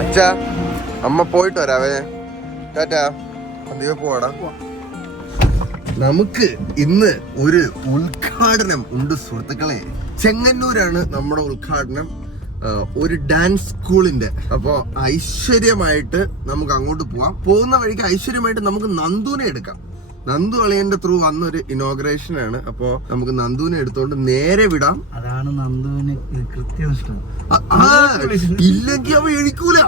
അച്ഛാ അമ്മ പോയിട്ട് വരാവേ. ടാറ്റാ. അന്തിവ പോവാടാ. നമുക്ക് ഇന്ന് ഒരു ഉദ്ഘാടനം ഉണ്ട് സുഹൃത്തുക്കളെ. ചെങ്ങന്നൂരാണ് നമ്മുടെ ഉദ്ഘാടനം, ഒരു ഡാൻസ് സ്കൂളിന്റെ. അപ്പൊ ഐശ്വര്യമായിട്ട് നമുക്ക് അങ്ങോട്ട് പോവാം. പോകുന്ന വഴിക്ക് ഐശ്വര്യമായിട്ട് നമുക്ക് നന്ദുവിനെ എടുക്കാം. നന്ദു അളിയന്റെ ത്രൂ വന്നൊരു ഇനോഗ്രേഷൻ ആണ്. അപ്പൊ നമുക്ക് നന്ദുവിനെ എടുത്തോണ്ട് നേരെ വിടാം. അതാണ് നന്ദുവിന് കൃത്യനിഷ്ഠ. ഇല്ലെങ്കിൽ അവൻ എഴുക്കൂല,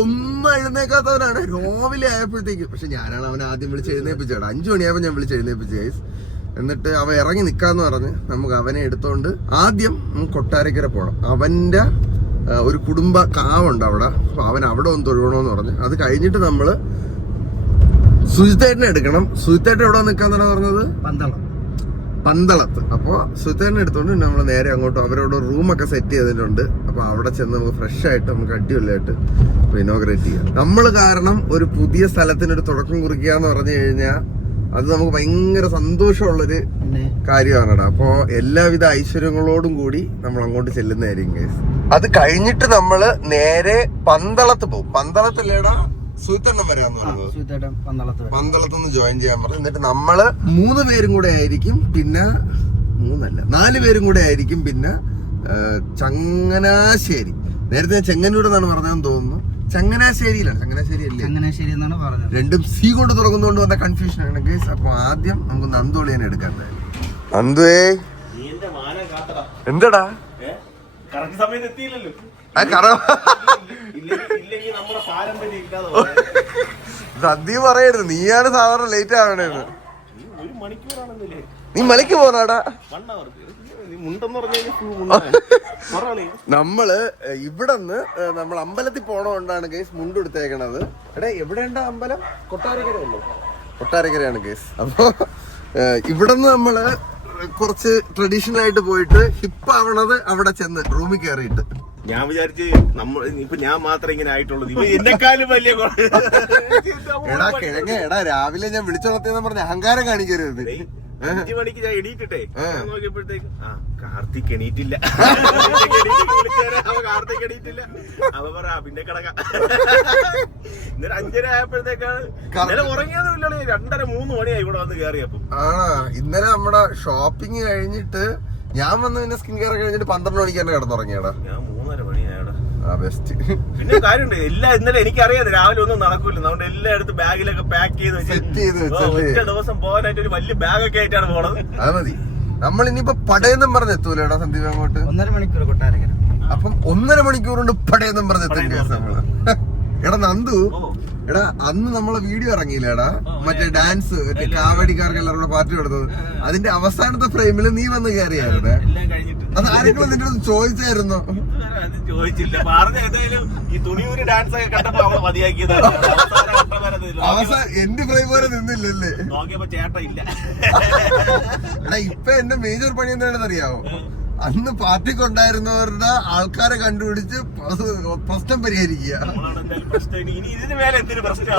ഒന്നും എഴുന്നേക്കാത്തവനാണ്. രാവിലെ ആയപ്പോഴത്തേക്ക് പക്ഷെ ഞാനാണ് അവനെ ആദ്യം വിളിച്ച് എഴുന്നേപ്പിച്ചേടാ. 5 മണിയാകുമ്പോൾ ഞാൻ വിളിച്ച് എഴുന്നേപ്പിച്ചു ഗൈസ്. എന്നിട്ട് അവൻ ഇറങ്ങി നിക്കാന്ന് പറഞ്ഞ് നമുക്ക് അവനെ എടുത്തോണ്ട് ആദ്യം കൊട്ടാരക്കര പോണം. അവന്റെ ഒരു കുടുംബ കാവുണ്ട് അവിടെ. അപ്പൊ അവൻ അവിടെ ഒന്ന് തൊഴുകണമെന്ന് പറഞ്ഞ് അത് കഴിഞ്ഞിട്ട് നമ്മള് സുജിത്തേട്ടനെ എടുക്കണം. സുജിത്തേട്ടൻ എവിടെ നിൽക്കാന്നാണ് പറഞ്ഞത്? പന്തളത്ത്. അപ്പൊ സുജിത്തേട്ടനെ എടുത്തോണ്ട് നമ്മൾ നേരെ അങ്ങോട്ട് അവരോട് റൂമൊക്കെ സെറ്റ് ചെയ്തിട്ടുണ്ട്. അപ്പൊ അവിടെ ചെന്ന് നമുക്ക് ഫ്രഷ് ആയിട്ട് നമുക്ക് അടിപൊളിയായിട്ട് ഇനോഗ്രേറ്റ് ചെയ്യാം. നമ്മൾ കാരണം ഒരു പുതിയ സ്ഥലത്തിനൊരു തുടക്കം കുറിക്കുക എന്ന് പറഞ്ഞു കഴിഞ്ഞാൽ അത് നമുക്ക് ഭയങ്കര സന്തോഷമുള്ളൊരു കാര്യമാണ്. അപ്പൊ എല്ലാവിധ ഐശ്വര്യങ്ങളോടും കൂടി നമ്മൾ അങ്ങോട്ട് ചെല്ലുന്നതായിരിക്കും ഗൈസ്. അത് കഴിഞ്ഞിട്ട് നമ്മള് നേരെ പന്തളത്ത് പോകും. പന്തളത്തില്ലേടാ സുഹൃത്തെണ്ണം വരാന്ന് പറഞ്ഞത്. പന്തളത്തുനിന്ന് ജോയിൻ ചെയ്യാൻ പറഞ്ഞു. എന്നിട്ട് നമ്മള് 3 പേരും കൂടെ ആയിരിക്കും, പിന്നെ 4 പേരും കൂടെ ആയിരിക്കും പിന്നെ ചങ്ങനാശ്ശേരി. നേരത്തെ ഞാൻ ചെങ്ങന്നൂർ എന്നാണ് പറഞ്ഞതെന്ന് തോന്നുന്നു. ചങ്ങനാശ്ശേരിയിലാണ്. ചങ്ങനാശ്ശേരി അല്ലേ? ചങ്ങനാശ്ശേരി എന്നാണ് പറഞ്ഞത്. രണ്ടും സി കൊണ്ട് തുടങ്ങുന്നതുകൊണ്ട് വന്ന കൺഫ്യൂഷൻ ആണ് ഗൈസ്. അപ്പൊ ആദ്യം നമുക്ക് നന്ദുളിയെ എടുക്കാൻ. നന്ദുവേ എന്താടാ സദ്യ പറയരുത്, നീയാണ് സാധാരണ ലേറ്റ് ആവണേന്ന്. നീ മലയ്ക്ക് പോന്നാടാ. നമ്മള് ഇവിടെന്ന് നമ്മൾ അമ്പലത്തിൽ പോണോണ്ടാണ് ഗൈസ് മുണ്ട് എടുത്തേക്കണത്. എടാ എവിടെയുണ്ടാ അമ്പലം? കൊട്ടാരക്കരയല്ലോ. കൊട്ടാരക്കരയാണ് ഗൈസ്. അപ്പൊ ഇവിടെന്ന് നമ്മള് കുറച്ച് ട്രഡീഷണൽ ആയിട്ട് പോയിട്ട് ഹിപ്പ് ആവണത് അവിടെ ചെന്ന് റൂമിൽ കയറിയിട്ട്. ഞാൻ വിചാരിച്ച് ഇപ്പൊ ഞാൻ മാത്രമേ ഇങ്ങനെ ആയിട്ടുള്ളൂ. എന്നെക്കാളും വലിയ എടാ കിഴങ്ങ, എടാ രാവിലെ ഞാൻ വിളിച്ചുണർത്തിയെന്ന് പറഞ്ഞ അഹങ്കാരം കാണിക്കരുത്. 5 മണിക്ക് ഞാൻ എണീറ്റിട്ടെ നോക്കിയപ്പോഴത്തേക്ക് കാർത്തിക് എണീറ്റില്ല. കാർത്തിക് എണീറ്റില്ല. അവ പറ പിന്നെ കിടക്കാം. ഇന്നലെ 5:30 ആയപ്പോഴത്തേക്കാണ് ഇന്നലെ ഉറങ്ങിയതും ഇല്ലല്ലോ. 2:30-3 മണിയായി ഇവിടെ വന്ന് കയറിയപ്പോ. ഇന്നലെ നമ്മുടെ ഷോപ്പിംഗ് കഴിഞ്ഞിട്ട് ഞാൻ വന്ന് പിന്നെ സ്കിൻ കെയർ കഴിഞ്ഞിട്ട് 12 മണിക്ക് തന്നെ കിടന്നുറങ്ങിയടാ. ഞാൻ 3:30 മണിയായടാ. ബെസ്റ്റ്. പിന്നെ കാര്യമുണ്ട്, എല്ലാം ഇന്നലെ എനിക്കറിയാതെ രാവിലെ ഒന്നും നടക്കൂല. അതുകൊണ്ട് എല്ലായിടത്തും ബാഗിലൊക്കെ പാക്ക് ചെയ്ത് ഒറ്റ ദിവസം പോകാനായിട്ട് ഒരു വലിയ ബാഗൊക്കെ ആയിട്ടാണ് പോണത്. അത് മതി. നമ്മൾ ഇനിയിപ്പോ പടയെന്നും പറഞ്ഞെത്തൂലേടാ സന്ദീപ് അങ്ങോട്ട്? 1.5 മണിക്കൂർ കൊട്ടാരക്കര. അപ്പം 1.5 മണിക്കൂർ കൊണ്ട് പടയെന്നും പറഞ്ഞെത്തേണ്ട നമ്മള്. എടാ നന്ദു, എടാ അന്ന് നമ്മളെ വീഡിയോ ഇറങ്ങിയില്ലേടാ, മറ്റേ ഡാൻസ് മറ്റേ കാവടിക്കാർക്ക് എല്ലാവരും കൂടെ പാർട്ടി കൊടുത്തത്. അതിന്റെ അവസാനത്തെ ഫ്രെയിമിൽ നീ വന്ന് കയറിയായിരുന്നേ. അത് ആരെങ്കിലും നിന്റെ അടുത്ത് ചോദിച്ചായിരുന്നോ? ചോദിച്ചില്ല. ഈ തുണിയൂര് ഡാൻസ് ഒക്കെ കണ്ടപ്പോ അവളെ മതിയാക്കിയത്. അവസാനം എന്റെ ഫ്രെയിം വരെ നിന്നില്ലല്ലേ? നോക്കിയപ്പോ ചേട്ടൻ ഇല്ല. എടാ ഇപ്പൊ എന്റെ മേജർ പണി എന്താണെന്ന് അറിയാവോ? അന്ന് പാർട്ടിക്ക് ഉണ്ടായിരുന്നവരുടെ ആൾക്കാരെ കണ്ടുപിടിച്ച് പ്രശ്നം പരിഹരിക്കുക. ഇനി ഇതിന് മേലെ എന്തിനു പ്രശ്നം?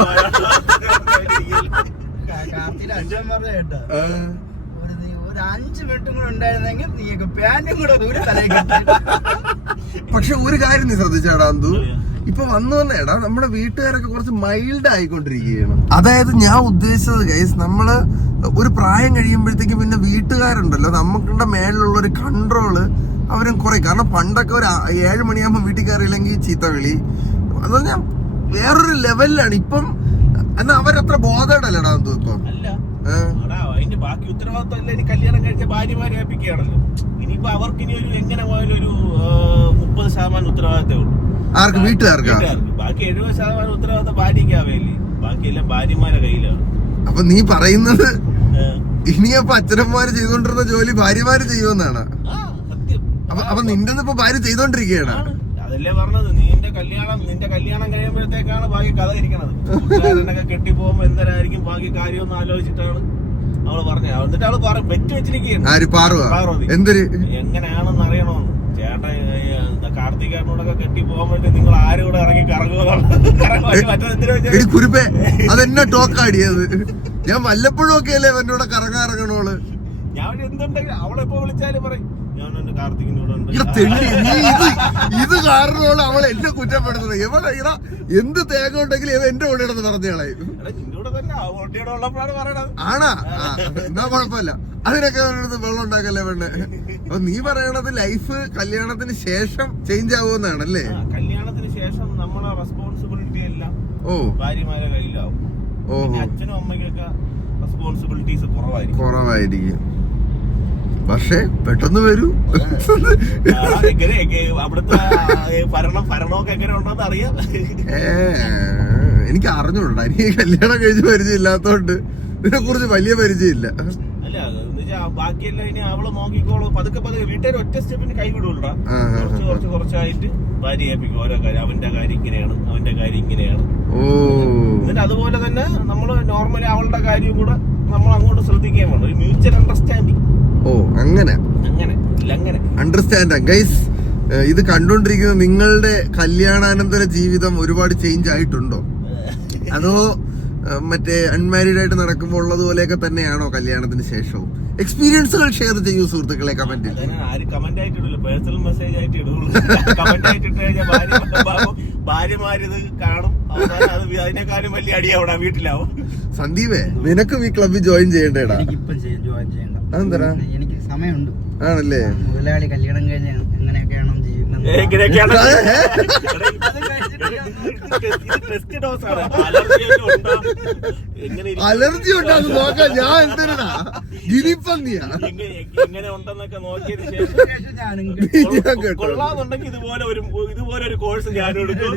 ഒരു 5 മിനിറ്റും കൂടെ ഉണ്ടായിരുന്നെങ്കിൽ നീയൊക്കെ പാന്റും കൂടെ ദൂരെ തലയിൽ. പക്ഷെ ഒരു കാര്യം നീ ശ്രദ്ധിച്ചാടാ അന്തു, ഇപ്പൊ വന്നു വന്നേടാ നമ്മുടെ വീട്ടുകാരൊക്കെ കുറച്ച് മൈൽഡ് ആയിക്കൊണ്ടിരിക്കുകയാണ്. അതായത് ഞാൻ ഉദ്ദേശിച്ചത് ഗൈസ്, നമ്മള് ഒരു പ്രായം കഴിയുമ്പോഴത്തേക്ക് പിന്നെ വീട്ടുകാരുണ്ടല്ലോ നമുക്കുടെ മേലുള്ള ഒരു കൺട്രോള് അവരും കുറയും. കാരണം പണ്ടൊക്കെ ഒരു 7 മണിയാകുമ്പോ വീട്ടിൽ കയറിയില്ലെങ്കിൽ ചീത്തവിളി. അത് ഞാൻ വേറൊരു ലെവലിലാണ് ഇപ്പം. എന്നാ അവരത്ര ബോധേഡല്ലടാ അന്തു ഇപ്പൊ. അതിന്റെ ബാക്കി ഉത്തരവാദിത്വം എല്ലാം ഇനി കല്യാണം കഴിച്ച ഭാര്യമാരെ ഏൽപ്പിക്കുകയാണല്ലോ. ഇനിയിപ്പോ അവർക്ക് ഇനി ഒരു എങ്ങനെ പോയാലും ഒരു 30% ഉത്തരവാദിത്തമേ ഉള്ളൂ. ആർക്ക്? വീട്ടുകാർക്ക്. ബാക്കി 70% ഉത്തരവാദിത്തം ഭാര്യയ്ക്കാവേലേ. ബാക്കിയെല്ലാം ഭാര്യമാരെ കയ്യിലാണ്. അപ്പൊ നീ പറയുന്നത് ഇനിയപ്പൊ അച്ഛനമ്മമാര് ചെയ്തോണ്ടിരുന്ന ജോലി ഭാര്യമാര് ചെയ്യുമെന്നാണ്? അപ്പൊ നിന്റെ ഇപ്പൊ ഭാര്യ ചെയ്തോണ്ടിരിക്കുകയാണ്. അതല്ലേ പറഞ്ഞത്, നിന്റെ കല്യാണം കഴിയുമ്പോഴത്തേക്കാണ് ബാക്കി കഥ ഇരിക്കണത്. കൂട്ടുകാരനൊക്കെ കെട്ടി പോകുമ്പോ എന്തരായിരിക്കും ബാക്കി കാര്യമൊന്നും ആലോചിച്ചിട്ടാണ് അവള് പറഞ്ഞത്. എന്നിട്ട് അവള് ബെറ്റ് വെച്ചിരിക്കുകയാണ് എങ്ങനെയാണെന്ന് അറിയണമെന്ന്. ചേട്ടൻ കാർത്തികേട്ടനോടൊക്കെ കെട്ടി പോകുമ്പോഴേ നിങ്ങൾ ആരും കൂടെ ഇറങ്ങി കറങ്ങുമോ? അതെന്നെ ടോക്കാടിയത്. ഞാൻ വല്ലപ്പോഴും ഒക്കെ അല്ലേ എന്നോട് കറങ്ങാറങ്ങണോള്. ഞാൻ എന്തുണ്ടെങ്കിൽ അവളെപ്പോ വിളിച്ചാലും പറയും ഞാനുണ്ട്, കാർത്തികിന്റെ കൂടെ ഉണ്ട്. ഇത് കാരണമാണ് അവൾ എന്നെ കുറ്റപ്പെടുത്തുന്നത്. എവിടെ ഇടാ എന്ത് തേങ്ങ ഉണ്ടെങ്കിലും ഇവ എന്റെ കൂടെ ഇടന്ന് പറഞ്ഞോളെ. ആണാ? എന്നാ കുഴപ്പമില്ല. അതിനൊക്കെ വെള്ളം ഉണ്ടാക്കല്ലേ പെണ്ണ്. അപ്പൊ നീ പറയണത് ലൈഫ് കല്യാണത്തിന് ശേഷം ചേഞ്ച് ആവുമെന്നാണല്ലേ? കല്യാണത്തിന് ശേഷം നമ്മളെ റെസ്പോൺസിബിലിറ്റി എല്ലാം ഭാര്യമാരെ കയ്യിലാവും. അച്ഛനും അമ്മയ്ക്കൊക്കെ റെസ്പോൺസിബിലിറ്റീസ് കുറവായിരിക്കും. പക്ഷെ പെട്ടെന്ന് വരൂ. അവിടുത്തെ ഭരണമൊക്കെ എങ്ങനെ ഉണ്ടോന്ന് അറിയാം. എനിക്ക് അറിഞ്ഞൂടാ. എനിക്ക് കല്യാണം കഴിച്ച് പരിചയം ഇല്ലാത്തോണ്ട് ഇതിനെ കുറിച്ച് വലിയ പരിചയമില്ല. അല്ല ബാക്കിയെല്ലാം ഇനി അവള് നോക്കിക്കോളൂ. പതുക്കെ വീട്ടുകാർ ഒറ്റ സ്റ്റെപ്പിന് കൈ വിടൂടാ. കുറച്ചായിട്ട് ഭാര്യ ഏൽപ്പിക്കും ഓരോ കാര്യം. അവന്റെ കാര്യം ഇങ്ങനെയാണ്, അവന്റെ കാര്യം ഇങ്ങനെയാണ്. എന്നിട്ട് അതുപോലെ തന്നെ നമ്മള് നോർമലി അവളുടെ കാര്യം കൂടെ നമ്മൾ അങ്ങോട്ട് ശ്രദ്ധിക്കുകയും വേണം. ഒരു മ്യൂച്വൽ അണ്ടർസ്റ്റാൻഡിങ്. അങ്ങനെ അണ്ടർസ്റ്റാൻഡ് ഗൈസ്. ഇത് കണ്ടോണ്ടിരിക്കുന്ന നിങ്ങളുടെ കല്യാണാനന്തര ജീവിതം ഒരുപാട് ചേഞ്ച് ആയിട്ടുണ്ടോ? അതോ മറ്റേ അൺമാരീഡ് ആയിട്ട് നടക്കുമ്പോൾ ഉള്ളതുപോലെയൊക്കെ തന്നെയാണോ കല്യാണത്തിന് ശേഷവും? എക്സ്പീരിയൻസുകൾ ഷെയർ ചെയ്യൂ സുഹൃത്തുക്കളെ കമന്റിൽ. പേഴ്സണൽ മെസ്സേജ് ആയിട്ട് ഇടുള്ളൂ. കമന്റ് ആയിട്ട് ഇട്ട് കഴിഞ്ഞാൽ ഭാര്യമാരിത് കാണും. അതിനെക്കാളും വലിയ അടിയാവണം വീട്ടിലാവും. സന്ദീപേ, നിനക്കും ഈ ക്ലബ്ബിൽ ജോയിൻ ചെയ്യണ്ടേടാ? അതെന്താ? എനിക്ക് സമയമുണ്ട്. ആണല്ലേ? മുതലാളി കല്യാണം കഴിഞ്ഞ എങ്ങനെയൊക്കെയാണോ ജീവിക്കുന്നത്. അലർജി ഉണ്ടാന്ന് നോക്കാൻ ഞാൻ എന്തിനാ ഗിരിപ്പന്നിയാ? എങ്ങനെ ഉണ്ടെന്നൊക്കെ നോക്കിയതിന് ശേഷം കൊള്ളാന്നുണ്ടെങ്കിൽ ഇതുപോലെ ഒരു കോഴ്സ് ഞാൻ എടുക്കും.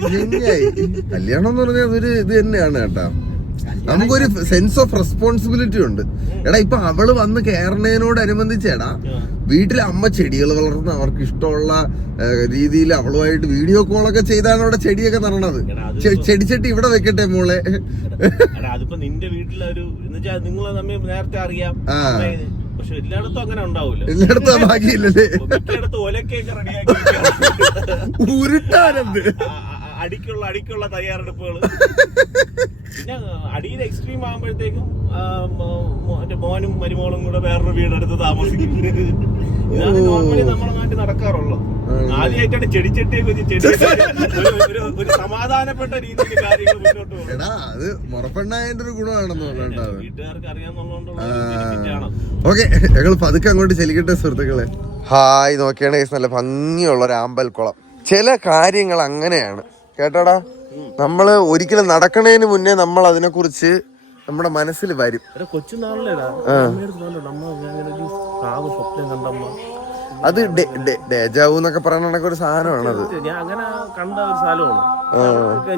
കല്യാണം എന്ന് പറഞ്ഞാൽ അതൊരു ഇത് തന്നെയാണ് കേട്ടാ. നമുക്കൊരു സെൻസ് ഓഫ് റെസ്പോൺസിബിലിറ്റി ഉണ്ട്. എടാ ഇപ്പൊ അവള് വന്ന് കയറുന്നതിനോടനുബന്ധിച്ചേടാ വീട്ടിലെ അമ്മ ചെടികൾ വളർന്ന് അവർക്ക് ഇഷ്ടമുള്ള രീതിയിൽ അവളുമായിട്ട് വീഡിയോ കോളൊക്കെ ചെയ്താണ് അവിടെ ചെടിയൊക്കെ നടണത്. ചെടിച്ചട്ടി ഇവിടെ വെക്കട്ടെ മോളെ. അതിപ്പോ നിന്റെ വീട്ടിലൊരു നിങ്ങളെ തമ്മിൽ നേരത്തെ അറിയാം. പക്ഷെ എല്ലായിടത്തും അങ്ങനെ ഉണ്ടാവൂല. എല്ലായിടത്തും ഭാഗ്യമില്ലല്ലേ? മിക്കയിടത്തും ഒലക്കേക്ക് റെഡിയാക്കി ഉരുട്ടാനെന്ത് അടിക്കുള്ള തയ്യാറെടുപ്പുകൾ. പിന്നെ അടിയിൽ എക്സ്ട്രീം ആകുമ്പോഴത്തേക്കും മോനും മരുമോളും കൂടെ വേറൊരു വീടെടുത്ത് താമസിക്കും. ഇതാണ് നോർമലി നമ്മുടെ നാട്ടിൽ നടക്കാറുള്ളത്. ആദ്യമായിട്ടാണ് ചെടിച്ചട്ടിയെ കുറിച്ച് ഒരു സമാധാനപ്പെട്ട രീതിയിൽ കാര്യങ്ങൾ മുന്നോട്ട് പോകും. അത് മുറപ്പെണ്ണായതിന്റെ ഒരു ഗുണമാണെന്ന് പറഞ്ഞിട്ടുണ്ടാവും. വീട്ടുകാർക്ക് അറിയാന്നുള്ളതുകൊണ്ടുള്ള. ഓക്കെ, ഞങ്ങൾ പതുക്കെ അങ്ങോട്ട് ചെലിക്കട്ടെ സുഹൃത്തുക്കളെ. ഹായ്, നോക്കിയാണ് നല്ല ഭംഗിയുള്ള ഒരു ആമ്പൽക്കുളം. ചില കാര്യങ്ങൾ അങ്ങനെയാണ് കേട്ടോടാ. നമ്മള് ഒരിക്കലും നടക്കണേന് മുന്നേ നമ്മൾ അതിനെ കുറിച്ച് നമ്മുടെ മനസ്സിൽ വരും. കൊച്ചുനാളിലേടാ അത് ഡേജാവു എന്നൊക്കെ പറയുന്ന ഒരു സാധനമാണത്. ഞാൻ അങ്ങനെ കണ്ട ഒരു സ്ഥലമാണ്.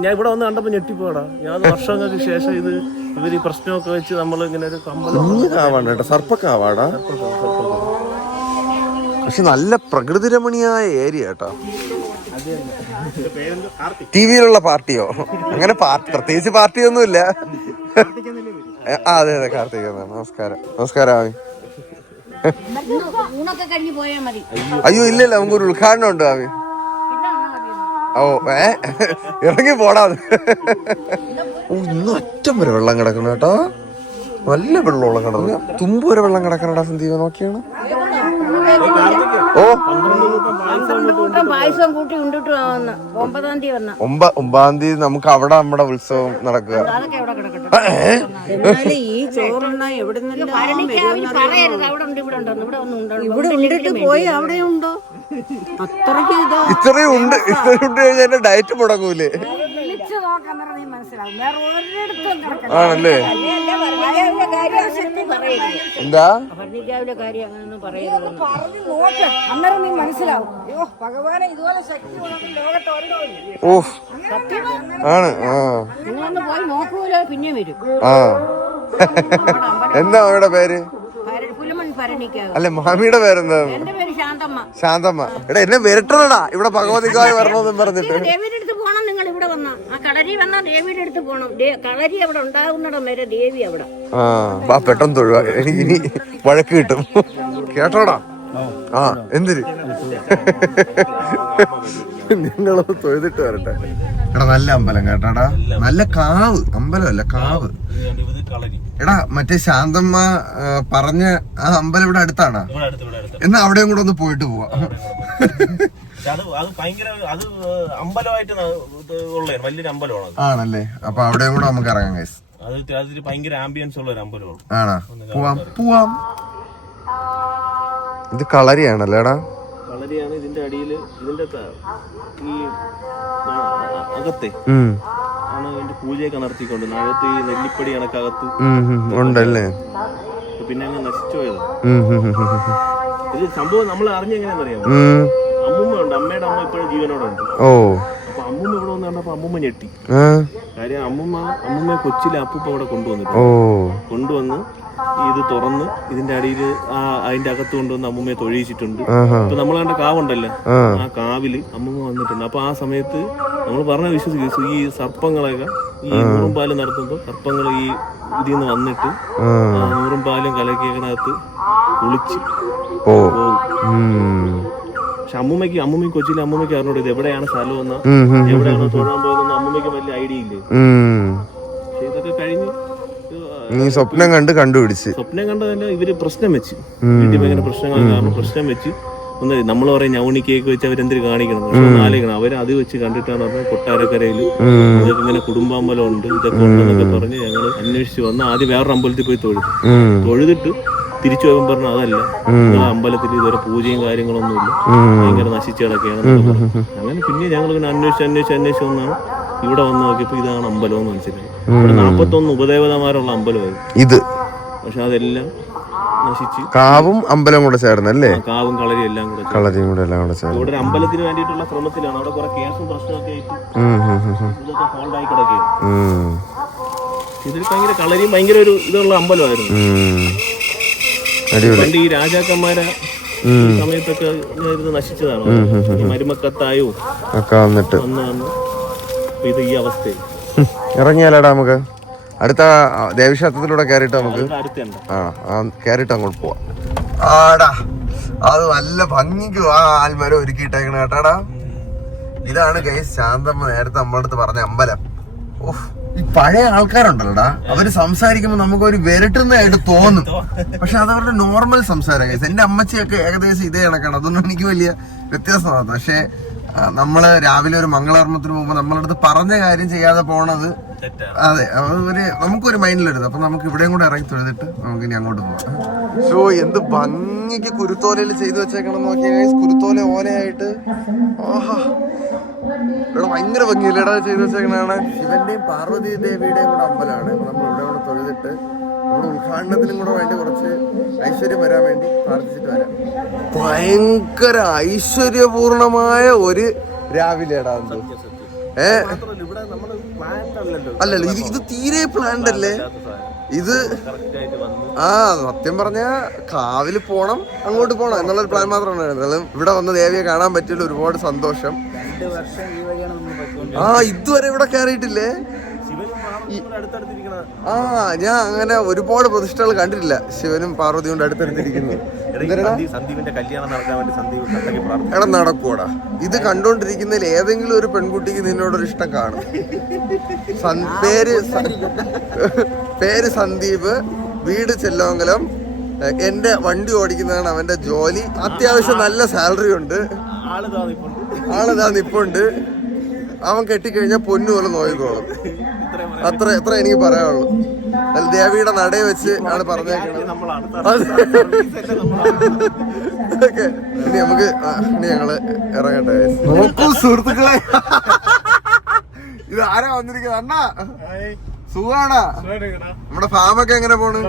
ഞാൻ ഇവിടെ വന്ന് കണ്ടപ്പോ ഞെട്ടിപ്പോടാ. ഞാൻ വർഷങ്ങൾക്ക് ശേഷം ഇവര് പ്രശ്നമൊക്കെ വെച്ച് നമ്മൾ ഇങ്ങനെ ഒരു കമ്പളാവാണ് കേട്ടോ, സർപ്പക്കാവാടാ. പക്ഷെ നല്ല പ്രകൃതി രമണീയായ ഏരിയ കേട്ടോ. ടിവിയിലുള്ള പാർട്ടിയോ? അങ്ങനെ പ്രത്യേകിച്ച് പാർട്ടിയൊന്നുമില്ല. അതെ അതെ, കാർത്തിക്. നമസ്കാരം. അയ്യോ ഇല്ലല്ല, നമുക്കൊരു ഉദ്ഘാടനം ഉണ്ട് ആവി. ഓ ഇറങ്ങി പോടാ. ഇന്ന് അറ്റം വരെ വെള്ളം കിടക്കണം കേട്ടോ. നല്ല വെള്ളമുള്ള കിടന്നു. തുമ്പ് വരെ വെള്ളം കിടക്കണടാ സന്ദീപ്. നോക്കിയാണ്. ഓ 9-ാം തീയതി നമുക്ക് അവിടെ നമ്മുടെ ഉത്സവം നടക്കുക. ഇത്രയും ഉണ്ട് കഴിഞ്ഞാൽ ഡയറ്റ് മുടങ്ങൂലേ? ആണല്ലേ? എന്താ ഓഹ് ആണ്. എന്താ അവരുടെ പേര്? അല്ല, മാമിയുടെ പേരെന്താ? ശാന്തമ്മ. എടാ എന്നെ വരട്ടണടാ ഇവിടെ ഭഗവതിക്കായി വരണമെന്നും പറഞ്ഞിട്ട്. ആ പെട്ടെന്ന് തൊഴുക. എനിക്ക് ഇനി വഴക്ക് കിട്ടും കേട്ടോടാ. ആ എന്തിന് നിങ്ങളത് തൊഴുതിട്ട് വരട്ടെ. എടാ നല്ല അമ്പലം കേട്ടാടാ, നല്ല കാവ്, അമ്പലമല്ല കാവ്. ഇത് കളരി. എടാ മറ്റേ ശാന്തമ്മ പറഞ്ഞ ആ അമ്പലം ഇവിടെ അടുത്താണോ? എന്നാ അവിടെയും കൂടെ ഒന്ന് പോയിട്ട് പോവാ. അത് ഭയങ്കര അത് അമ്പലമായിട്ട് ഉള്ള വലിയൊരു അമ്പലമാണ്. ആണല്ലേ? അപ്പൊ അവിടെയും കൂടെ നമുക്ക് ഇറങ്ങാം ഗൈസ്. അതിൽ ഭയങ്കര ആംബിയൻസ് ഉള്ള ഒരു അമ്പലമാണ്. ആണോ? പോവാം പോവാം. ഇത് കളരിയാണല്ലേ എടാ? കളരിയാണ്. ഇതിന്റെ അടിയില് ഇതിന്റെ ഈ അകത്തെ ആണ് ഇതിന്റെ പൂജയൊക്കെ നടത്തിക്കൊണ്ട് അകത്ത് ഈ നെല്ലിപ്പടി കണക്കകത്ത് ഉണ്ടല്ലേ? പിന്നെ അങ്ങ് നശിച്ചു പോയത്. ഇത് സംഭവം നമ്മൾ അറിഞ്ഞെങ്ങനെയാണെന്നറിയാമോ? അമ്മൂമ്മ ഉണ്ട്, അമ്മയുടെ അമ്മ ഇപ്പോഴും ജീവനോടുണ്ട്. ഓ, അപ്പൊ അമ്മൂമ്മ ഇവിടെ വന്ന് കണ്ടപ്പോ അമ്മൂമ്മ ഞെട്ടി. കാര്യം അമ്മൂമ്മ കൊച്ചിലെ അപ്പൂപ്പ ഇവിടെ കൊണ്ടുവന്ന് ഇത് തുറന്ന് ഇതിന്റെ അടിയിൽ അതിന്റെ അകത്ത് കൊണ്ടുവന്ന് അമ്മൂമ്മയെ തൊഴിയിച്ചിട്ടുണ്ട്. ഇപ്പൊ നമ്മൾ കണ്ട കാവുണ്ടല്ലോ, ആ കാവില് അമ്മൂമ്മ വന്നിട്ടുണ്ട്. അപ്പൊ ആ സമയത്ത് നമ്മൾ പറഞ്ഞ വിശ്വസിക്കും, ഈ സർപ്പങ്ങളൊക്കെ ഈ നൂറും പാലും നടത്തുമ്പോ സർപ്പങ്ങൾ ഈ ഇതിൽ നിന്ന് വന്നിട്ട് നൂറും പാലും കലക്കിയതിനകത്ത് കുളിച്ച് പോകും. പക്ഷെ അമ്മൂമ്മയ്ക്ക് കൊച്ചിയിലെ അമ്മൂമ്മയ്ക്ക് അറിഞ്ഞൂടെ ഇത് എവിടെയാണ് സ്ഥലം എന്നാ, എവിടെയാണോ തൊഴാൻ പോയതെന്ന് അമ്മൂമ്മയ്ക്ക് വലിയ ഐഡിയ ഇല്ലേ. പക്ഷെ ഇതൊക്കെ കഴിഞ്ഞ് സ്വപ്നം കണ്ടുപിടിച്ച് സ്വപ്നം കണ്ടതല്ല, ഇവര് പ്രശ്നം വെച്ച് വീട്ടിൽ ഭയങ്കര പ്രശ്നങ്ങൾ കാരണം പ്രശ്നം വെച്ച് ഒന്ന് നമ്മൾ പറയും ഞവണി കേക്ക് വെച്ച് അവരെന്തിന് കാണിക്കണം. പക്ഷെ ആലോചിക്കണം, അവര് അത് വെച്ച് കണ്ടിട്ടാണ് പറഞ്ഞത് കൊട്ടാരക്കരയിൽ ഇതൊക്കെ ഇങ്ങനെ കുടുംബാമ്പലം ഉണ്ട്, ഇതൊക്കെ ഉണ്ടെന്നൊക്കെ പറഞ്ഞ് ഞങ്ങൾ അന്വേഷിച്ച് വന്ന് ആദ്യം വേറൊരു അമ്പലത്തിൽ പോയി തൊഴുതിട്ട് തിരിച്ചു പോകാൻ പറഞ്ഞു അതല്ല, അമ്പലത്തിൽ ഇതുവരെ പൂജയും കാര്യങ്ങളൊന്നുമില്ല, ഭയങ്കര നശിച്ചു കിടക്കുകയാണ്. അങ്ങനെ പിന്നെ ഞങ്ങൾ ഇങ്ങനെ അന്വേഷിച്ച് വന്നാണ് ഇവിടെ വന്ന് നോക്കിയപ്പോ ഇതാണ് അമ്പലം എന്ന് മനസ്സിലായി. ഇവിടെ 41 ഉപദേവതമാരുള്ള അമ്പലമായിരുന്നു ഇത്. പക്ഷെ അതെല്ലാം നശിച്ച് കാവും അമ്പലം കൂടെ ചേർന്നല്ലേ? കാവും കളരിയും എല്ലാം കൂടെ ചേർന്ന് ഇവിടെ ഒരു അമ്പലത്തിന് വേണ്ടിയിട്ടുള്ള ശ്രമത്തിലാണ്. അവിടെ കുറെ കേസും പ്രശ്നമൊക്കെ ആയിട്ട് ഇതൊക്കെ ഹോൾഡായി കിടക്കുകയാണ്. ഇതിൽ ഭയങ്കര കളരിയും ഭയങ്കര ഒരു ഇതുള്ള അമ്പലമായിരുന്നു. പണ്ട് ഈ രാജാക്കന്മാരെ സമയത്തൊക്കെ ഇത് നശിച്ചതാണ്. മരുമക്കത്തായോ ഒക്കെ വന്നിട്ട് ഇത് ഈ അവസ്ഥയിൽ ഇറങ്ങിയാലാടാ നമുക്ക് അടുത്ത ദേവീക്ഷേത്രത്തിലൂടെ കയറിയിട്ട് നമുക്ക് കയറിയിട്ട് അങ്ങോട്ട് പോവാം. ആടാ അത് നല്ല ഭംഗിക്ക് ആ ആൽമരം ഒരുക്കിയിട്ടേക്കണ കേട്ടാടാ. ഇതാണ് ഗൈസ് ശാന്തമ്മ നേരത്തെ നമ്മളെ അടുത്ത് പറഞ്ഞ അമ്പലം. ഓഹ്, ഈ പഴയ ആൾക്കാരുണ്ടല്ലോടാ, അവര് സംസാരിക്കുമ്പോ നമുക്കൊരു വിരട്ടുന്നതായിട്ട് തോന്നും. പക്ഷെ അതവരുടെ നോർമൽ സംസാരം ഗൈസ്. എന്റെ അമ്മച്ചിയൊക്കെ ഏകദേശം ഇതേ കണക്കാണ്, അതൊന്നും എനിക്ക് വലിയ വ്യത്യാസമാണ്. പക്ഷെ നമ്മള് രാവിലെ ഒരു മംഗളകർമ്മത്തിന് പോകുമ്പോ നമ്മളടുത്ത് പറഞ്ഞ കാര്യം ചെയ്യാതെ പോണത് അതെ നമുക്കൊരു മൈൻഡിലെടുത്ത്. അപ്പൊ നമുക്ക് ഇവിടെയും കൂടെ ഇറങ്ങി തൊഴുതിട്ട് നമുക്ക് ഇനി അങ്ങോട്ട് പോവാം. ഷോ എന്ത് ഭംഗിക്ക് കുരുത്തോലയിൽ ചെയ്തു വെച്ചേക്കണം നോക്കിയ കുരുത്തോല ഓലയായിട്ട്. ആഹാ, ഇവിടെ ഭയങ്കര ഭംഗിയില്ലടാ ചെയ്തു വെച്ചേക്കണാണ്. ശിവന്റെയും പാർവതി ദേവിയുടെയും കൂടെ അമ്പലമാണ്. അപ്പൊ നമ്മൾ ഇവിടെ കൂടെ തൊഴുതിട്ട് നമ്മുടെ ഉദ്ഘാടനത്തിനും കൂടെ വേണ്ടി കുറച്ച് ഐശ്വര്യം വരാൻ വേണ്ടി പ്രാർത്ഥിച്ചിട്ട് വരാം. ഭയങ്കര ഐശ്വര്യപൂർണമായ ഒരു രാവിലെടാ. അല്ലല്ലോ, ഇത് തീരെ പ്ലാൻഡ് അല്ലേ ഇത്? സത്യം പറഞ്ഞ കാവില് പോണം, അങ്ങോട്ട് പോണം എന്നുള്ളൊരു പ്ലാൻ മാത്രമാണ്. എന്നാലും ഇവിടെ വന്ന് ദേവിയെ കാണാൻ പറ്റിയുള്ള ഒരുപാട് സന്തോഷം. ഇതുവരെ ഇവിടെ കയറിയിട്ടില്ലേ? ഞാൻ അങ്ങനെ ഒരുപാട് പ്രതിഷ്ഠകൾ കണ്ടിട്ടില്ല ശിവനും പാർവതിയും കൊണ്ട് അടുത്തടുത്തിരിക്കുന്നു. എടാ നടക്കൂടാ, ഇത് കണ്ടോണ്ടിരിക്കുന്നതിൽ ഏതെങ്കിലും ഒരു പെൺകുട്ടിക്ക് നിന്നോടൊരു ഇഷ്ടം കാണും. പേര് സന്ദീപ്, വീട് ചെല്ലോങ്കലം, എന്റെ വണ്ടി ഓടിക്കുന്നതാണ് അവന്റെ ജോലി, അത്യാവശ്യം നല്ല സാലറി ഉണ്ട്, ആളിതാ നിപ്പുണ്ട്, അവൻ കെട്ടിക്കഴിഞ്ഞാൽ പൊന്നു പോലെ നോക്കിക്കോളും. എത്ര എനിക്ക് പറയാനുള്ളൂ. ദേവിയുടെ നടയെ വെച്ച് ആണ് പറഞ്ഞേക്കുന്നത്. ഇനി ഞങ്ങള് ഇറങ്ങട്ടെ. നോക്കൂ സുഹൃത്തുക്കളെ, ഇത് ആരാ വന്നിരിക്കുന്നത്? അണ്ണാ സുഖാണാ? നമ്മുടെ ഫാമൊക്കെ എങ്ങനെ പോണ്?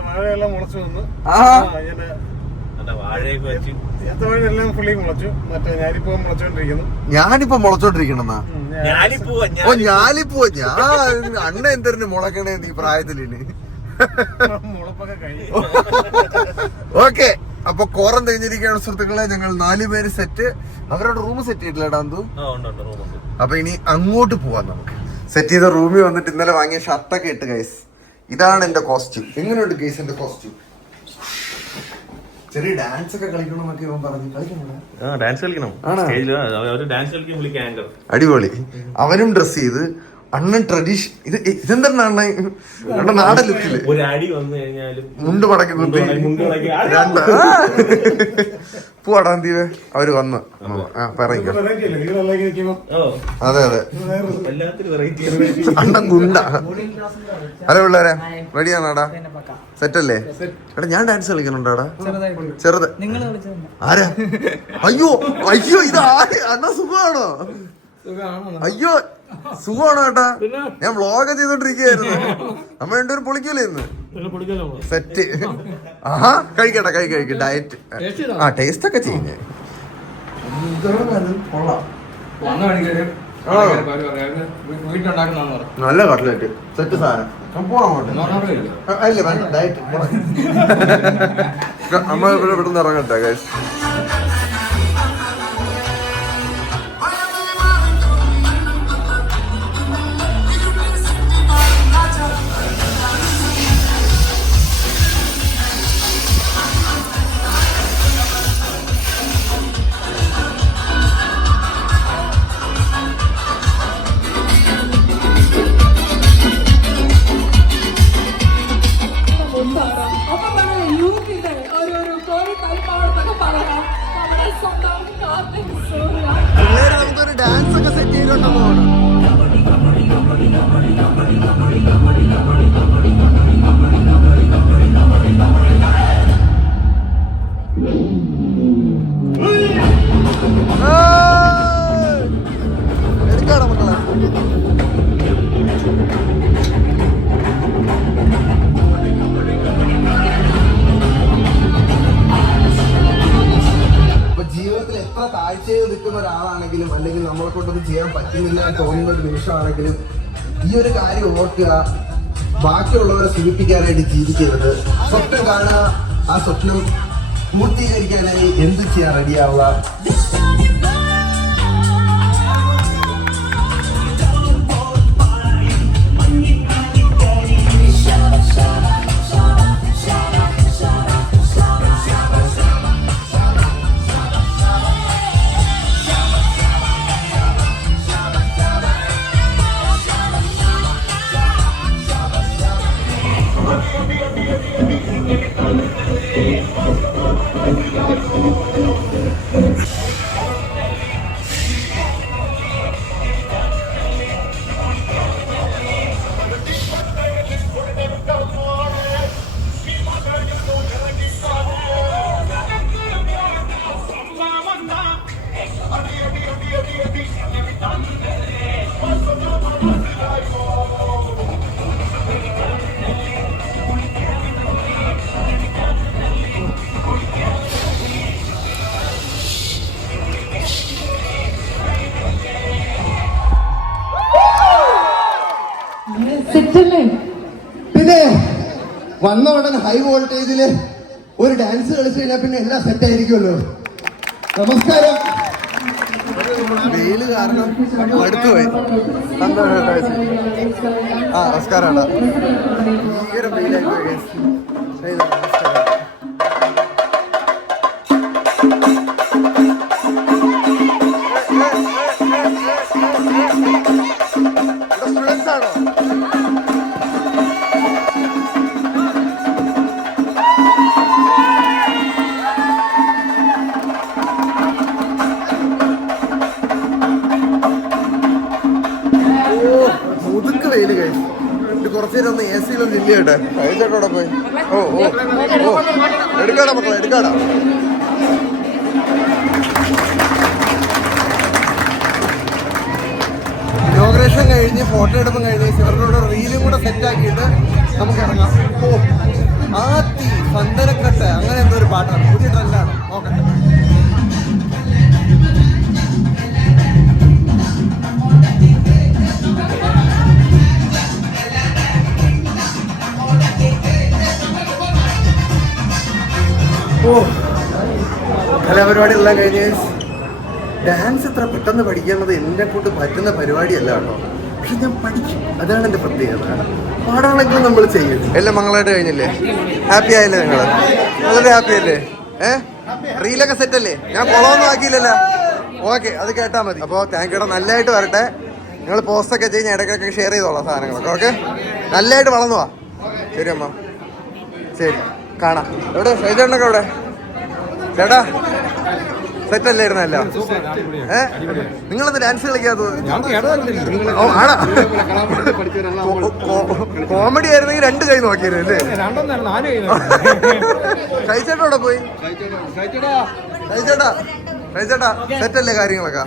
ഞാനിപ്പോ മുളച്ചോണ്ടിരിക്കണെന്നാ? ഓ ഞാലിപ്പോ, ഞാൻ അണ്ണ എന്തിനു മുളക്കണേ ഈ പ്രായത്തില്? ഓക്കെ, അപ്പൊ കോറം കഴിഞ്ഞിരിക്കുകയാണ് സുഹൃത്തുക്കളെ. ഞങ്ങൾ 4 പേര് സെറ്റ്. അവരുടെ റൂം സെറ്റ് ചെയ്തിട്ടില്ലടാ എന്തോ. അപ്പൊ ഇനി അങ്ങോട്ട് പോവാം. നമുക്ക് സെറ്റ് ചെയ്ത റൂമിൽ വന്നിട്ട് ഇന്നലെ വാങ്ങിയ ഷർട്ടൊക്കെ ഇട്ട് ഗൈസ്. ഇതാണ് എന്റെ കോസ്റ്റ്യൂം. എങ്ങനെയുണ്ട് ഗൈസ് എന്റെ കോസ്റ്റ്യൂം? ചെറിയ ഡാൻസ് ഒക്കെ കളിക്കണമെന്നൊക്കെ ഇവൻ പറഞ്ഞു. കളിക്കണം, ഡാൻസ് കളിക്കണം. ഡാൻസ് കളിക്കാൻ വിളിക്കാൻ ആങ്കർ. അടിപൊളി. അവനും ഡ്രസ് ചെയ്ത് അണ്ണൻ ട്രഡീഷൻ. ഇതെന്താണ് അണ്ണൻ നാടൻ ലുക്കില് ഒരു അടി വന്നു കഴിഞ്ഞാലും മുണ്ട് മടക്കി കുത്തി രണ്ട് പൂവാടാൻ തീരെ അവര് വന്ന് പറയിക്കോ. അതെ അതെ, അണ്ണൻ ഗുണ്ട. ഹലോ പിള്ളേരെ, റെഡിയാണോടാ? സെറ്റല്ലേ? എടാ ഞാൻ ഡാൻസ് കളിക്കണുണ്ടാടാ ചെറുത്. ആരാ? അയ്യോ അയ്യോ, ഇത് ആര്? അണ്ണ സുഖമാണോ? അയ്യോ സുഖമാണോ ഏട്ടാ? ഞാൻ വ്ളോഗ് ചെയ്തോണ്ടിരിക്കുകയായിരുന്നു. നമ്മ രണ്ടുപേരും പൊളിക്കൂലേ ഇന്ന്? സെറ്റ്. ആഹാ, കഴിക്കട്ടെ കഴിക്ക. ഡയറ്റ് ടേസ്റ്റ് ഒക്കെ ചെയ്യുന്നേ. നല്ല കട്ട്ലറ്റ് സെറ്റ് സാധനം. അല്ല ഡയറ്റ് അമ്മ ഇവിടെ നിന്ന് ഇറങ്ങട്ടെ ഗൈസ്. പിള്ളേര് നമുക്കൊരു ഡാൻസ് ഒക്കെ സെറ്റ് ചെയ്തിട്ടുണ്ടോ? എടുക്കാണോ മക്കളെ? ജീവിതത്തിൽ എത്ര താഴ്ചയിൽ നിൽക്കുന്ന ഒരാളാണെങ്കിലും അല്ലെങ്കിൽ നമ്മളെ കൊണ്ടൊന്നും ചെയ്യാൻ പറ്റുന്നില്ല എന്ന് തോന്നുന്ന ഒരു നിമിഷമാണെങ്കിലും ഈ ഒരു കാര്യം ഓർക്കുക, ബാക്കിയുള്ളവരെ സൂചിപ്പിക്കാനായിട്ട് ജീവിക്കരുത്. സ്വപ്നം കാണുക, ആ സ്വപ്നം പൂർത്തീകരിക്കാനായി എന്ത് ചെയ്യാൻ റെഡിയാവുക. പിന്നെ വന്ന ഉടനെ ഹൈ വോൾട്ടേജില് ഒരു ഡാൻസ് കളിച്ചു കഴിഞ്ഞാൽ പിന്നെ എല്ലാം സെറ്റ് ആയിരിക്കുമല്ലോ. നമസ്കാരം. വെയില് കാരണം അടുത്തു പോയി. നമസ്കാരം. ഭീകര വെയിലായി പോയി. സ്റ്റുഡൻസ് ആണോ? മുതുക്ക് വെയില് കഴിച്ചു. കുറച്ചു നേരം ഒന്ന് എ സിയിലൊന്നും ഇല്ലട്ടെ. കഴിച്ചോട്ടോടെ പോയി. ഓ ഓ ഓ, എടുക്കാടാ മക്കളെ, എടുക്കാടാ. ഇനോഗ്രേഷൻ കഴിഞ്ഞ് ഫോട്ടോ എടുപ്പും കഴിഞ്ഞ് ഇവരുടെ റീലും കൂടെ സെറ്റാക്കിയിട്ട് നമുക്ക് ഇറങ്ങാം. ഓ ആത്തി സന്തനക്കട്ട് അങ്ങനെ എന്തോ ഒരു പാട്ടാണ്, പുതിയ ട്രെൻഡാണ്. നോക്കട്ടെ. ഓ കലാപരിപാടിയെല്ലാം കഴിഞ്ഞ് ഡാൻസ് എത്ര പെട്ടെന്ന് പഠിക്കേണ്ടത് എന്നെ കൊണ്ട് പറ്റുന്ന പരിപാടിയല്ല കേട്ടോ. പക്ഷെ ഞാൻ പഠിക്കും, അതാണ് എൻ്റെ പ്രത്യേകത. പാടാണെങ്കിലും നമ്മൾ ചെയ്യും. എല്ലാം മംഗളമായിട്ട് കഴിഞ്ഞില്ലേ? ഹാപ്പി ആയില്ലേ നിങ്ങൾ? വളരെ ഹാപ്പി അല്ലേ? റീലൊക്കെ സെറ്റ് അല്ലേ? ഞാൻ കുളമൊന്നും ആക്കിയില്ലല്ലോ. ഓക്കെ, അത് കേട്ടാ മതി. അപ്പോൾ താങ്ക് യൂടാ, നല്ലതായിട്ട് വരട്ടെ. നിങ്ങൾ പോസ്റ്റൊക്കെ ചെയ്യുന്ന ഇടയ്ക്കൊക്കെ ഷെയർ ചെയ്തോളാം സാധനങ്ങളൊക്കെ. ഓക്കെ, നല്ലതായിട്ട് വളർന്നു വാ. ശരി അമ്മ, ശരി, കാണാം. എവിടെ ഷൈജേട്ടനൊക്കെ എവിടെ? ചേട്ടാ സെറ്റ് അല്ലായിരുന്നല്ലോ? നിങ്ങളത് ഡാൻസ് കളിക്കാത്തത്? ഓ ആണോ? കോമഡി ആയിരുന്നെങ്കിൽ 2 കൈ നോക്കിയാലേ. ഷൈജേട്ടൻ എവിടെ പോയി? ഷൈജേട്ടാ സെറ്റ് അല്ലേ കാര്യങ്ങളൊക്കെ?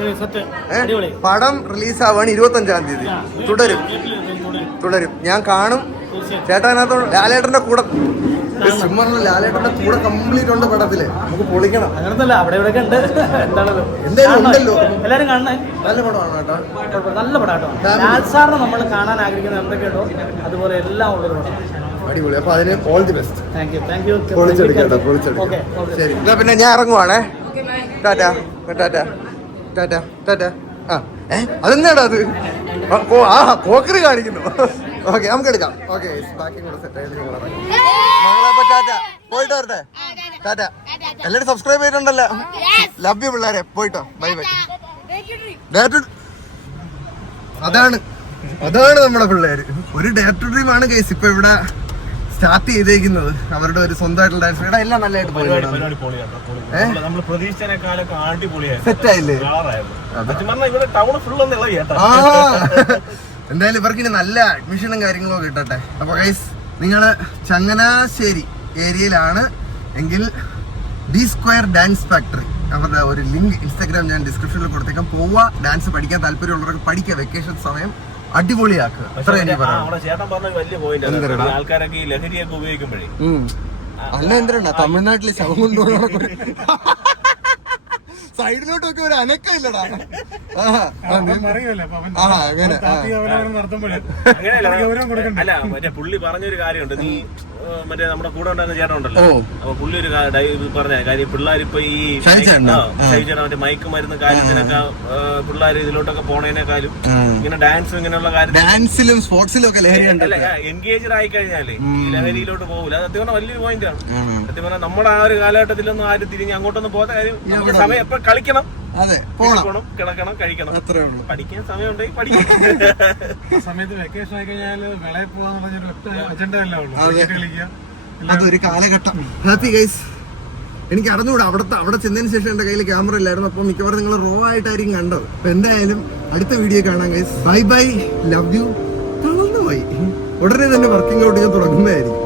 പടം റിലീസ് ആവാണ് 25-ാം തീയതി. തുടരും. ഞാൻ കാണും. ചേട്ടാ അതിനകത്ത് ലാലേട്ടന്റെ കൂടെ, ലാലേട്ടന്റെ കൂടെ കംപ്ലീറ്റ് ഉണ്ട് പടത്തില്. നമുക്ക് പൊളിക്കണം. എന്തായാലും ഉണ്ടല്ലോ. എല്ലാരും കാണണേ. നല്ല പടമാണ് കേട്ടോ. നല്ല പടാട്ടോ. ലാൽ സാറിനെ നമ്മൾ കാണാൻ ആഗ്രഹിക്കുന്നത് എന്തൊക്കെയുണ്ടോ അതുപോലെ എല്ലാം ഉള്ളൊരു പടം. അടിപൊളി. അപ്പൊ അതിന് all the best. Thank you. പൊളിച്ചെടുക്കാം. ശരി, പിന്നെ ഞാൻ ഇറങ്ങുവാണേ. ടാറ്റ. അതെന്നാടാ അത്? കോക്കറി കാണിക്കുന്നു. ഓക്കെ, നമുക്ക് എടുക്കാം. ഓക്കെ, ബാക്കിയും കൂടെ സെറ്റ് ആയിട്ട് മകളെ ടാറ്റ. പോയിട്ട് വരട്ടെ. ടാറ്റ. എല്ലാവരും സബ്സ്ക്രൈബ് ചെയ്തിട്ടുണ്ടല്ലോ. ലവ് യു പിള്ളേരെ. പോയിട്ടോ. ബൈ. അതാണ് നമ്മുടെ പിള്ളേര്. ഒരു ഡേ ടു ഡ്രീം ആണ് ഗൈസ് ഇപ്പൊ ഇവിടെ സ്റ്റാർട്ട് ചെയ്തേക്കുന്നത്. അവരുടെ ഒരു സ്വന്തമായിട്ടുള്ള ഡാൻസ്. ഇവിടെ എല്ലാം നല്ലതായിട്ട് സെറ്റ് ആയില്ലേ? എന്തായാലും ഇവർക്ക് ഇനി നല്ല അഡ്മിഷനും കാര്യങ്ങളും കിട്ടട്ടെ. അപ്പൊ ഗൈസ്, നിങ്ങള് ചങ്ങനാശ്ശേരി ഏരിയയിലാണ് എങ്കിൽ D² ഡാൻസ് ഫാക്ടറി, അവരുടെ ഒരു ലിങ്ക് ഇൻസ്റ്റാഗ്രാം ഞാൻ ഡിസ്ക്രിപ്ഷനിൽ കൊടുത്തേക്കാം. പോവാ, ഡാൻസ് പഠിക്കാൻ താല്പര്യമുള്ളവർക്ക് പഠിക്കുക. വെക്കേഷൻ സമയം അടിപൊളിയാക്കുക. അത്ര എനിക്ക് പറയാം. ആൾക്കാരൊക്കെ ഈ ലഹരിയൊക്കെ ഉപയോഗിക്കുമ്പോഴേ അല്ല എന്തിനാ തമിഴ്നാട്ടിലെ ശവം കൊണ്ടുപോകണം. സൈഡിലോട്ടൊക്കെ ഒരു അനക്കമില്ലടാ. അല്ല, മറ്റേ പുള്ളി പറഞ്ഞൊരു കാര്യമുണ്ട്. നീ മറ്റേ നമ്മുടെ കൂടെ ഉണ്ടായിരുന്ന ചേട്ടൻ ഉണ്ടല്ലോ, അപ്പൊ പുള്ളി ഒരു പറഞ്ഞ കാര്യം, പിള്ളേരിപ്പൊ ഈ മറ്റേ മയക്ക് മരുന്ന് കാര്യത്തിനൊക്കെ പിള്ളേർ ഇതിലോട്ടൊക്കെ പോണേനേക്കാളും ഇങ്ങനെ ഡാൻസും ഇങ്ങനെയുള്ള ഡാൻസിലും സ്പോർട്സിലും ഒക്കെ എൻഗേജഡ് ആയി കഴിഞ്ഞാല് ഈ ലഹരിയിലോട്ട് പോകില്ല. അത് സത്യം പറഞ്ഞാൽ വലിയൊരു പോയിന്റ് ആണ്. സത്യം പറഞ്ഞാൽ നമ്മുടെ ആ ഒരു കാലഘട്ടത്തിലൊന്നും ആരും തിരിഞ്ഞ് അങ്ങോട്ടൊന്നും പോകാത്ത കാര്യം. സമയം എപ്പോ കളിക്കണം, പോണം, കിടക്കണം, കഴിക്കണം, പഠിക്കാൻ സമയം ഉണ്ടെങ്കിൽ പഠിക്കണം. സമയത്ത് വെക്കേഷൻ ആയി കഴിഞ്ഞാൽ വിളയിൽ പോകാന്ന് പറഞ്ഞൊരു അജണ്ട അല്ലേ ഉള്ളൂ. അതൊരു കാലഘട്ടം. Happy guys. എനിക്ക് അറിഞ്ഞുകൂടാ, അവിടെ ചെന്നതിന് ശേഷം എന്റെ കയ്യിൽ ക്യാമറ ഇല്ലായിരുന്നു. അപ്പൊ മിക്കവാറും നിങ്ങൾ റോ ആയിട്ടായിരിക്കും കണ്ടത്. അപ്പൊ എന്തായാലും അടുത്ത വീഡിയോ കാണാം ഗൈസ്. By, love you. ഉടനെ തന്നെ വർക്കിംഗ് ഔട്ട് ഞാൻ തുടങ്ങുന്നതായിരിക്കും.